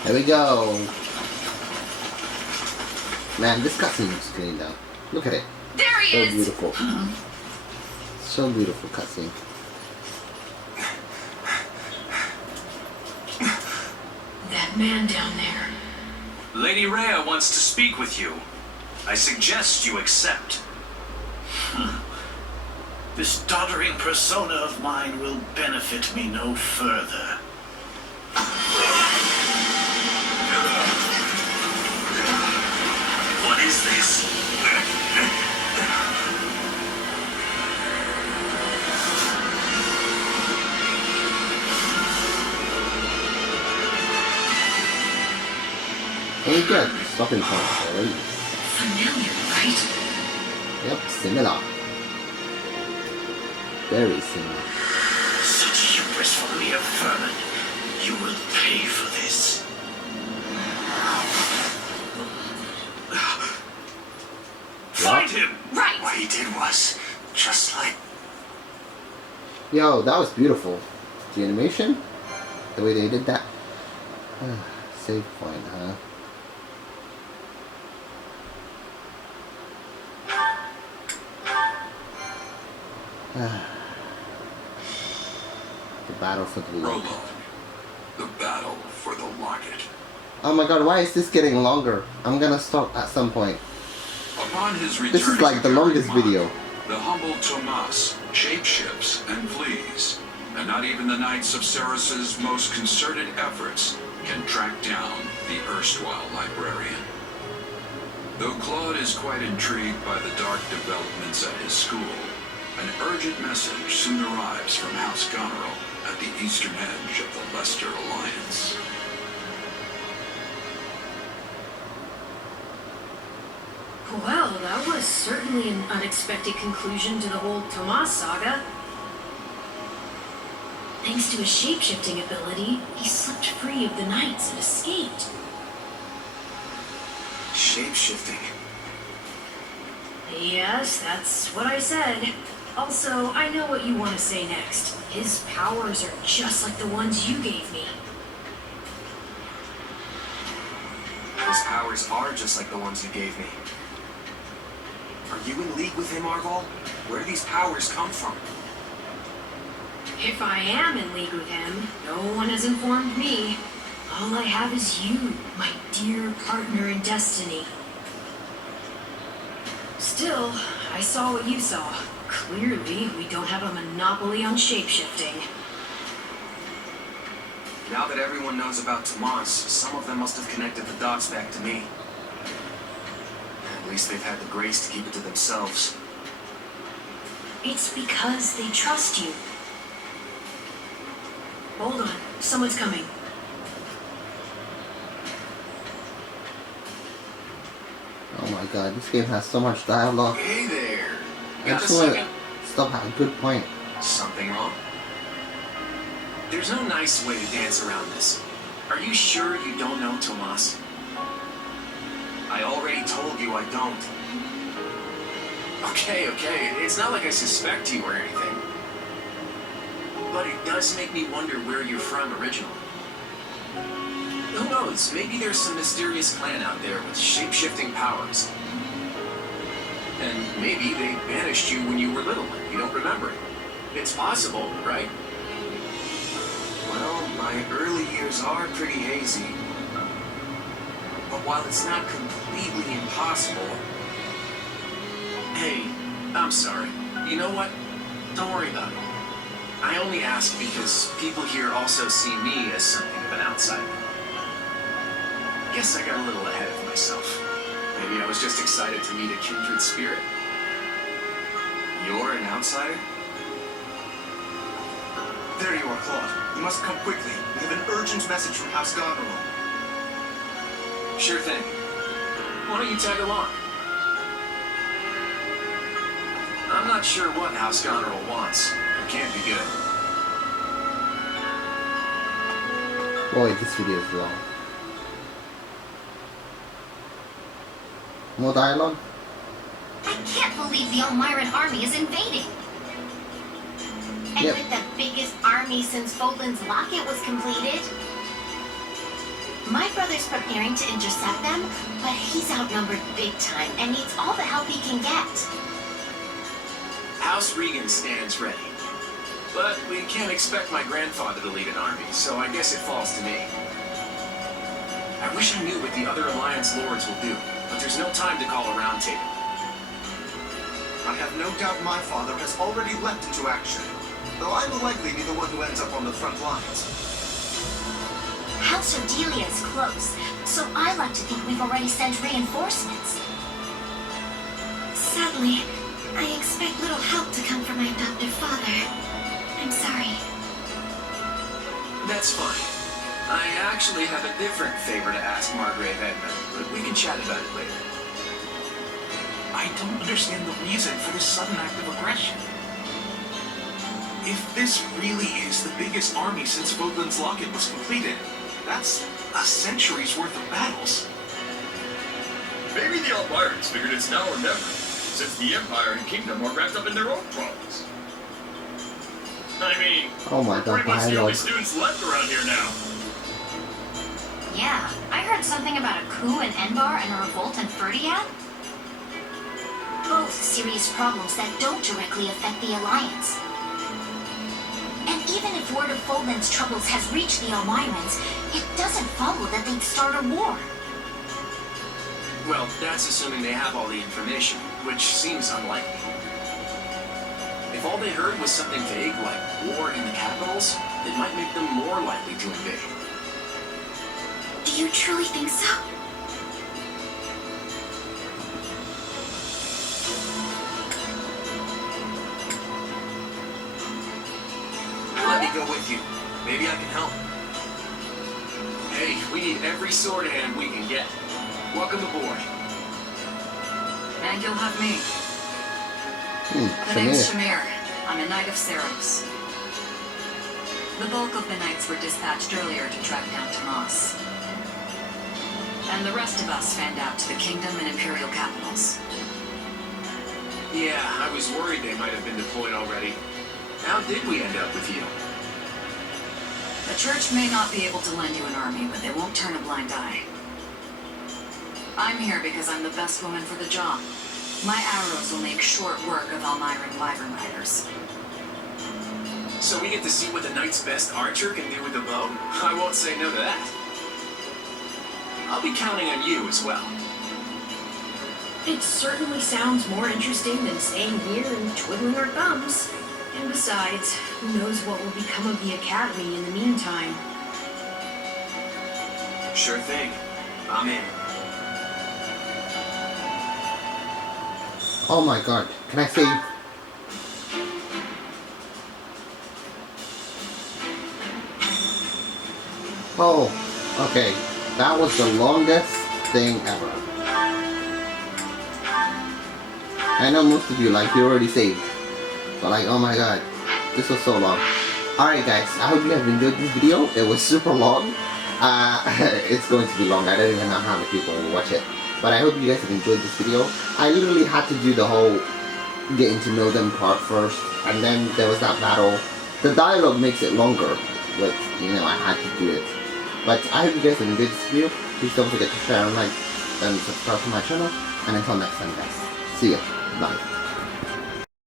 Here we go. Man, this cutscene looks clean though. Look at it. There he So is! beautiful. So beautiful cutscene. That man down there. Lady Rhea wants to speak with you. I suggest you accept. This doddering persona of mine will benefit me no further. What is this? Very good. Stopping point already. Familiar, right? Yep, similar. Very similar. Such hubris for mere vermin. You will pay for this. Find him! Right! What he did was just like... Yo, that was beautiful. The animation? The way they did that? Save point, huh? The battle for the locket. Prologue. The battle for the locket. Oh my god, why is this getting longer? I'm gonna stop at some point. Upon his return This is like to the longest Karimon, video. The humble Tomas shapeshifts and flees. and not even the Knights of Ceres's most concerted efforts can track down the erstwhile librarian. Though Claude is quite intrigued by the dark developments at his school, an urgent message soon arrives from House Goneril at the eastern edge of the Leicester Alliance. Well, that was certainly an unexpected conclusion to the whole Tomas saga. Thanks to his shape-shifting ability, he slipped free of the Knights and escaped. Shape-shifting. Yes, that's what I said. Also, I know what you want to say next. His powers are just like the ones you gave me. His powers are just like the ones you gave me. Are you in league with him, Arval? Where do these powers come from? If I am in league with him, no one has informed me. All I have is you, my dear partner in destiny. Still, I saw what you saw. Clearly, we don't have a monopoly on shape-shifting. Now that everyone knows about Tomas, some of them must have connected the dots back to me. At least they've had the grace to keep it to themselves. It's because they trust you. Hold on, someone's coming. Oh my god, this game has so much dialogue. Hey there. I Got a just want second? to stop at a good point. Something wrong? There's no nice way to dance around this. Are you sure you don't know Tomas? I already told you I don't. Okay. It's not like I suspect you or anything. But it does make me wonder where you're from originally. Who knows? Maybe there's some mysterious clan out there with shape-shifting powers. And maybe they banished you when you were little and you don't remember it. It's possible, right? Well, my early years are pretty hazy. But while it's not completely impossible... Hey, I'm sorry. You know what? Don't worry about it. I only ask because people here also see me as something of an outsider. Guess I got a little ahead of myself. Maybe I was just excited to meet a kindred spirit. You're an outsider? There you are, Claude. You must come quickly. We have an urgent message from House Goneril. Sure thing. Why don't you tag along? I'm not sure what House Goneril wants. It can't be good. Boy, this video is long. More dialogue? I can't believe the Elmiran army is invading. And Yep. with the biggest army since Fodlan's Locket was completed. My brother's preparing to intercept them, but he's outnumbered big time and needs all the help he can get. House Regan stands ready. But we can't expect my grandfather to lead an army, so I guess it falls to me. I wish I knew what the other Alliance lords will do, but there's no time to call a roundtable. I have no doubt my father has already leapt into action, though I will likely be the one who ends up on the front lines. House Odelia is close, so I like to think we've already sent reinforcements. Sadly, I expect little help to come from my adoptive father. I'm sorry. That's fine. I actually have a different favor to ask Margrave Edmund, but we can chat about it later. I don't understand the reason for this sudden act of aggression. If this really is the biggest army since Fodlan's Locket was completed, that's a century's worth of battles. Maybe the Elmirans figured it's now or never, since the Empire and Kingdom are wrapped up in their own problems. I mean, Oh my we're god, pretty much the only dialogue. students left around here now. Yeah, I heard something about a coup in Enbar and a revolt in Ferdiad. Both serious problems that don't directly affect the Alliance. And even if word of Fodlan's troubles has reached the Elmirans, it doesn't follow that they'd start a war. Well, that's assuming they have all the information, which seems unlikely. If If all they heard was something vague like war in the capitals, it might make them more likely to invade. Do you truly think so? Let me go with you. Maybe I can help. Hey, we need every sword hand we can get. Welcome aboard. And you'll have me. The name's Shamir. Shamir. I'm a Knight of Seros. The bulk of the Knights were dispatched earlier to track down Tomas. And the rest of us fanned out to the Kingdom and Imperial capitals. Yeah, I was worried they might have been deployed already. How did we end up with you? The Church may not be able to lend you an army, but they won't turn a blind eye. I'm here because I'm the best woman for the job. My arrows will make short work of Almyran wyvern riders. So we get to see what the Knight's best archer can do with a bow? I won't say no to that. I'll be counting on you as well. It certainly sounds more interesting than staying here and twiddling our thumbs. And besides, who knows what will become of the Academy in the meantime. Sure thing. I'm in. Oh my god, can I save? Oh, okay. That was the longest thing ever. I know most of you, like, you already saved. But like, oh my god, this was so long. Alright guys, I hope you have enjoyed this video. It was super long. It's going to be long. I don't even know how many people will watch it. But I hope you guys have enjoyed this video. I literally had to do the whole getting to know them part first. And then there was that battle. The dialogue makes it longer. But, you know, I had to do it. But I hope you guys have enjoyed this video. Please don't forget to share and like and subscribe to my channel. And until next time guys. See ya. Bye.